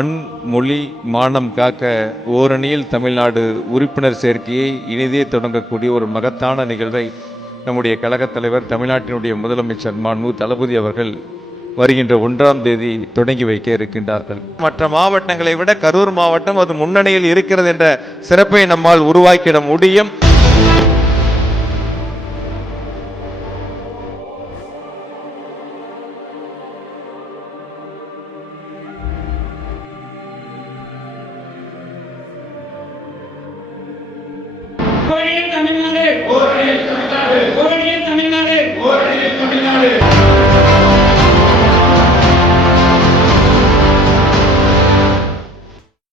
மண் மொழி மானம் காக்க ஓரணியில் தமிழ்நாடு உறுப்பினர் சேர்க்கையை இனிதே தொடங்கக்கூடிய ஒரு மகத்தான நிகழ்வை நம்முடைய கழகத் தலைவர் தமிழ்நாட்டினுடைய முதலமைச்சர் மாண்பு தளபதி அவர்கள் வருகின்ற 1ஆம் தேதி தொடங்கி வைக்க இருக்கின்றார்கள். மற்ற மாவட்டங்களை விட கரூர் மாவட்டம் அது முன்னணியில் இருக்கிறது என்ற சிறப்பை நம்மால் உருவாக்கிட முடியும். தமிழ்நாடு